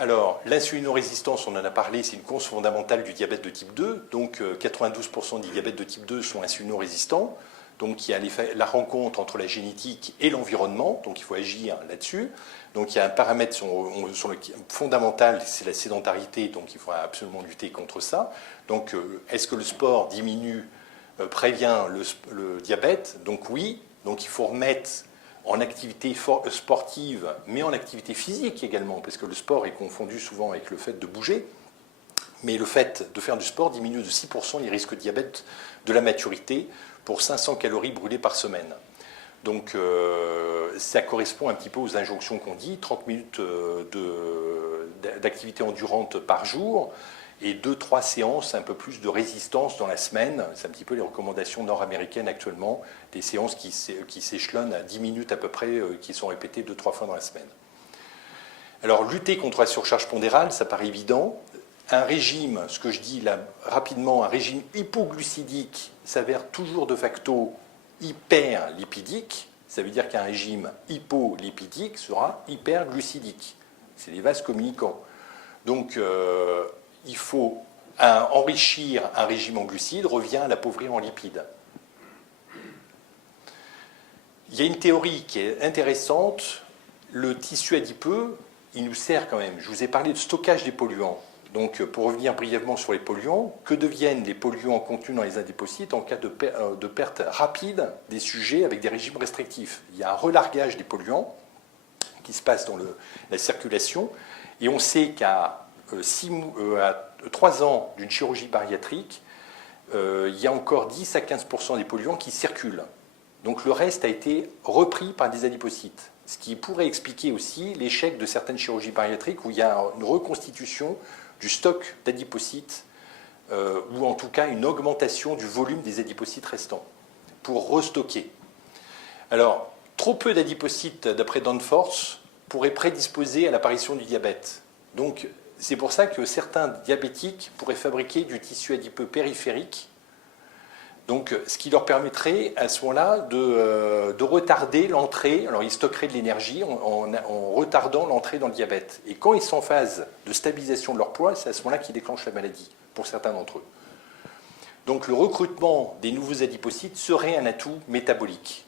Alors, l'insulinorésistance, on en a parlé, c'est une cause fondamentale du diabète de type 2. Donc, 92% des diabètes de type 2 sont insulinorésistants. Donc, il y a la rencontre entre la génétique et l'environnement. Donc, il faut agir là-dessus. Donc, il y a un paramètre fondamental, c'est la sédentarité. Donc, il faut absolument lutter contre ça. Donc, est-ce que le sport prévient le diabète? Donc, oui. Donc, il faut remettre en activité sportive, mais en activité physique également, parce que le sport est confondu souvent avec le fait de bouger. Mais le fait de faire du sport diminue de 6% les risques de diabète de la maturité pour 500 calories brûlées par semaine. Donc ça correspond un petit peu aux injonctions qu'on dit, 30 minutes d'activité endurante par jour et 2-3 séances, un peu plus de résistance dans la semaine. C'est un petit peu les recommandations nord-américaines actuellement, des séances qui s'échelonnent à 10 minutes à peu près, qui sont répétées 2-3 fois dans la semaine. Alors lutter contre la surcharge pondérale, ça paraît évident. Un régime, ce que je dis là rapidement, un régime hypoglucidique s'avère toujours de facto hyperlipidique. Ça veut dire qu'un régime hypolipidique sera hyperglucidique. C'est les vases communicants. Donc, il faut enrichir un régime en glucides, revient à l'appauvrir en lipides. Il y a une théorie qui est intéressante. Le tissu adipeux, il nous sert quand même. Je vous ai parlé de stockage des polluants. Donc, pour revenir brièvement sur les polluants, que deviennent les polluants contenus dans les adipocytes en cas de perte rapide des sujets avec des régimes restrictifs? Il y a un relargage des polluants qui se passe dans la circulation, et on sait qu'à 3 ans d'une chirurgie bariatrique, il y a encore 10 à 15% des polluants qui circulent. Donc le reste a été repris par des adipocytes. Ce qui pourrait expliquer aussi l'échec de certaines chirurgies bariatriques où il y a une reconstitution du stock d'adipocytes, ou en tout cas une augmentation du volume des adipocytes restants, pour restocker. Alors, trop peu d'adipocytes, d'après Danforth, pourraient prédisposer à l'apparition du diabète. Donc, c'est pour ça que certains diabétiques pourraient fabriquer du tissu adipeux périphérique, donc, ce qui leur permettrait à ce moment-là de retarder l'entrée, alors ils stockeraient de l'énergie en retardant l'entrée dans le diabète. Et quand ils sont en phase de stabilisation de leur poids, c'est à ce moment-là qu'ils déclenchent la maladie, pour certains d'entre eux. Donc le recrutement des nouveaux adipocytes serait un atout métabolique.